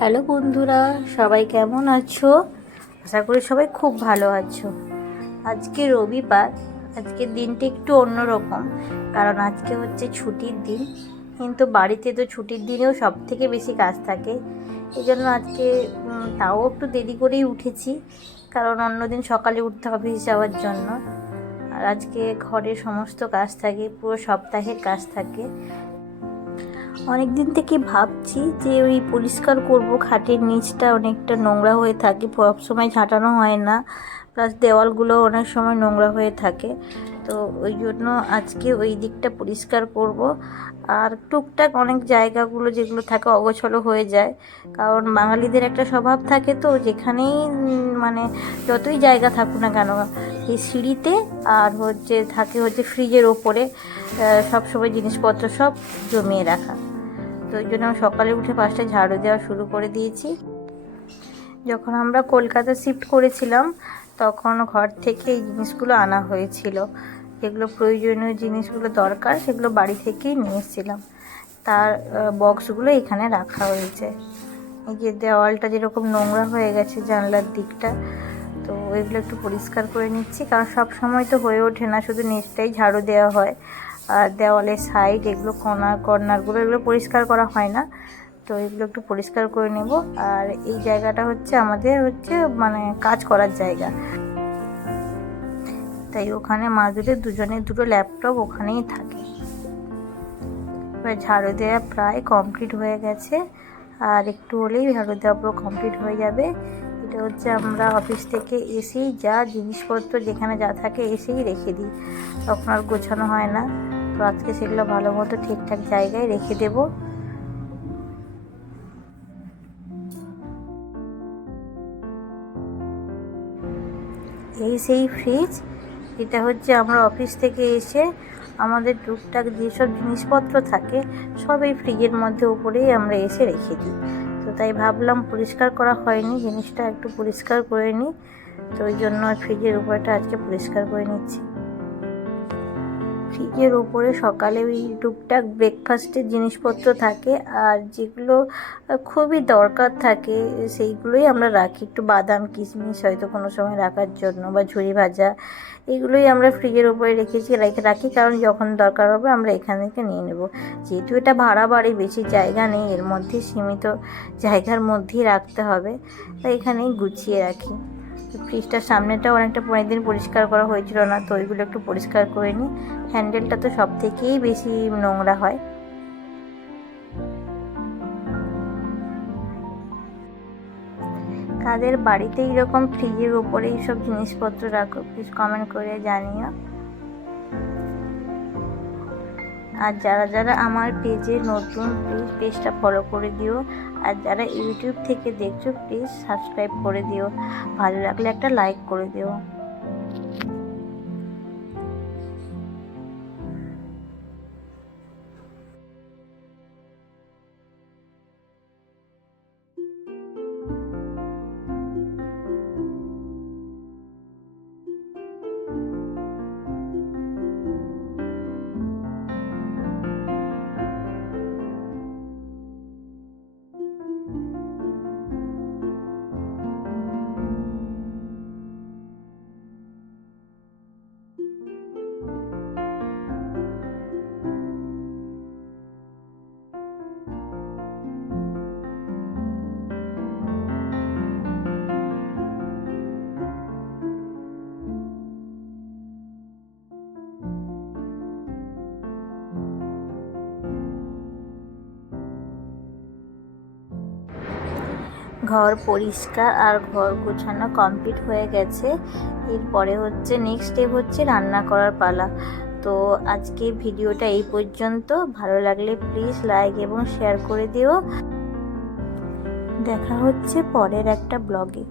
Hello বন্ধুরা, সবাই কেমন আছো? আশা করি সবাই খুব ভালো আছো। আজকে রবিবার আজকের দিনটা একটু অন্যরকম, কারণ আজকে হচ্ছে ছুটির দিন, কিন্তু বাড়িতে তো ছুটির দিনেও সব থেকে বেশি কাজ থাকে। এই জন্য আজকে তাও একটু দেরি করেই উঠেছি, কারণ অন্যদিন সকালে উঠতে অফিস যাওয়ার জন্য। আর আজকে ঘরের সমস্ত কাজ থাকে, পুরো সপ্তাহের কাজ থাকে। অনেক দিন থেকে ভাবছি যে ওই পরিষ্কার করব, খাটের নিচটা অনেকটা নোংরা হয়ে থাকে, সব সময় ঝাঁটানো হয় না। প্লাস দেওয়ালগুলো অনেক সময় নোংরা হয়ে থাকে। তো ওই জন্য আজকে ওই দিকটা পরিষ্কার করব। আর টুকটাক অনেক জায়গাগুলো যেগুলো থাকে অগোছলো হয়ে যায়। কারণ বাঙালিদের একটা স্বভাব থাকে তো, যেখানেই মানে যতই জায়গা থাকুক না কেন, এই সিঁড়িতে আর হচ্ছে থাকে হচ্ছে ফ্রিজের ওপরে সব সময় জিনিসপত্র সব জমিয়ে রাখা। তো ওই জন্য আমি সকালে উঠে পাঁচটা ঝাড়ু দেওয়া শুরু করে দিয়েছি। যখন আমরা কলকাতা শিফট করেছিলাম, তখন ঘর থেকে এই জিনিসগুলো আনা হয়েছিল। যেগুলো প্রয়োজনীয় জিনিসগুলো দরকার, সেগুলো বাড়ি থেকেই নিয়ে এসেছিলাম। তার বক্সগুলো এখানে রাখা হয়েছে। এই যে দেওয়ালটা যেরকম নোংরা হয়ে গেছে জানলার দিকটা, তো এগুলো একটু পরিষ্কার করে নিচ্ছি, কারণ সব সময় তো হয়ে ওঠে না, শুধু নেটটাই ঝাড়ু দেওয়া হয়। আর দেওয়ালের সাইড এগুলো কর্নার কর্নারগুলো এগুলো পরিষ্কার করা হয় না, তো এগুলো একটু পরিষ্কার করে নেব। আর এই জায়গাটা হচ্ছে আমাদের হচ্ছে মানে কাজ করার জায়গা। তাই ওখানে মাদুরের দুজনের দুটো ল্যাপটপ ওখানেই থাকে। এবার ঝাড়ু দেওয়া প্রায় কমপ্লিট হয়ে গেছে। আর একটু হলেই ঝাড়ু দেওয়া পুরো কমপ্লিট হয়ে যাবে। এটা হচ্ছে আমরা অফিস থেকে এসেই যা জিনিসপত্র যেখানে যা থাকে এসেই রেখে দিই। তখন আর গোছানো হয় না। তো আজকে সেগুলো ভালো মতো ঠিকঠাক জায়গায় রেখে দেবো। এই সেই ফ্রিজ এটা হচ্ছে আমরা অফিস থেকে এসে আমাদের টুকটাক যেসব জিনিসপত্র থাকে, সব এই ফ্রিজের মধ্যে উপরেই আমরা এসে রেখে দিই। তো তাই ভাবলাম পরিষ্কার করা হয়নি, জিনিসটা একটু পরিষ্কার করে নিই। তো ওই জন্য ফ্রিজের উপরটা আজকে পরিষ্কার করে নিচ্ছি। ফ্রিজের ওপরে সকালে ওই টুকটাক ব্রেকফাস্টের জিনিসপত্র থাকে আর যেগুলো খুবই দরকার থাকে, সেইগুলোই আমরা রাখি। একটু বাদাম, কিশমিশ হয়তো কোনো সময় রাখার জন্য বা ঝুড়ি ভাজা, এগুলোই আমরা ফ্রিজের উপরে রেখেছি, রেখে রাখি। কারণ যখন দরকার হবে আমরা এখান থেকে নিয়ে নেব। যেহেতু এটা ভাড়া বাড়ি, বেশি জায়গা নেই, এর মধ্যে সীমিত জায়গার মধ্যেই রাখতে হবে। তাই এখানেই গুছিয়ে রাখি। ফ্রিজটার সামনেটাও অনেকটা অনেকদিন পরিষ্কার করা হয়েছিল না, তো ওইগুলো একটু পরিষ্কার করে নিই। হ্যান্ডেলটা তো সব থেকেই বেশি নোংরা হয়। কাদের বাড়িতে এরকম ফ্রিজের উপরে এইসব জিনিসপত্র রাখো প্লিজ কমেন্ট করে জানিও। আর যারা যারা আমার পেজে নতুন প্লিজ পেজটা ফলো করে দিও। আর যারা ইউটিউব থেকে দেখছ প্লিজ সাবস্ক্রাইব করে দিও। ভালো লাগলে একটা লাইক করে দিও। ঘর পরিষ্কার আর ঘর গোছানো কমপ্লিট হয়ে গেছে। এরপরে হচ্ছে নেক্সট স্টেপ হচ্ছে রান্না করার পালা। তো আজকে ভিডিওটা এই পর্যন্ত। ভালো লাগলে প্লিজ লাইক এবং শেয়ার করে দিও। দেখা হচ্ছে পরের একটা ব্লগে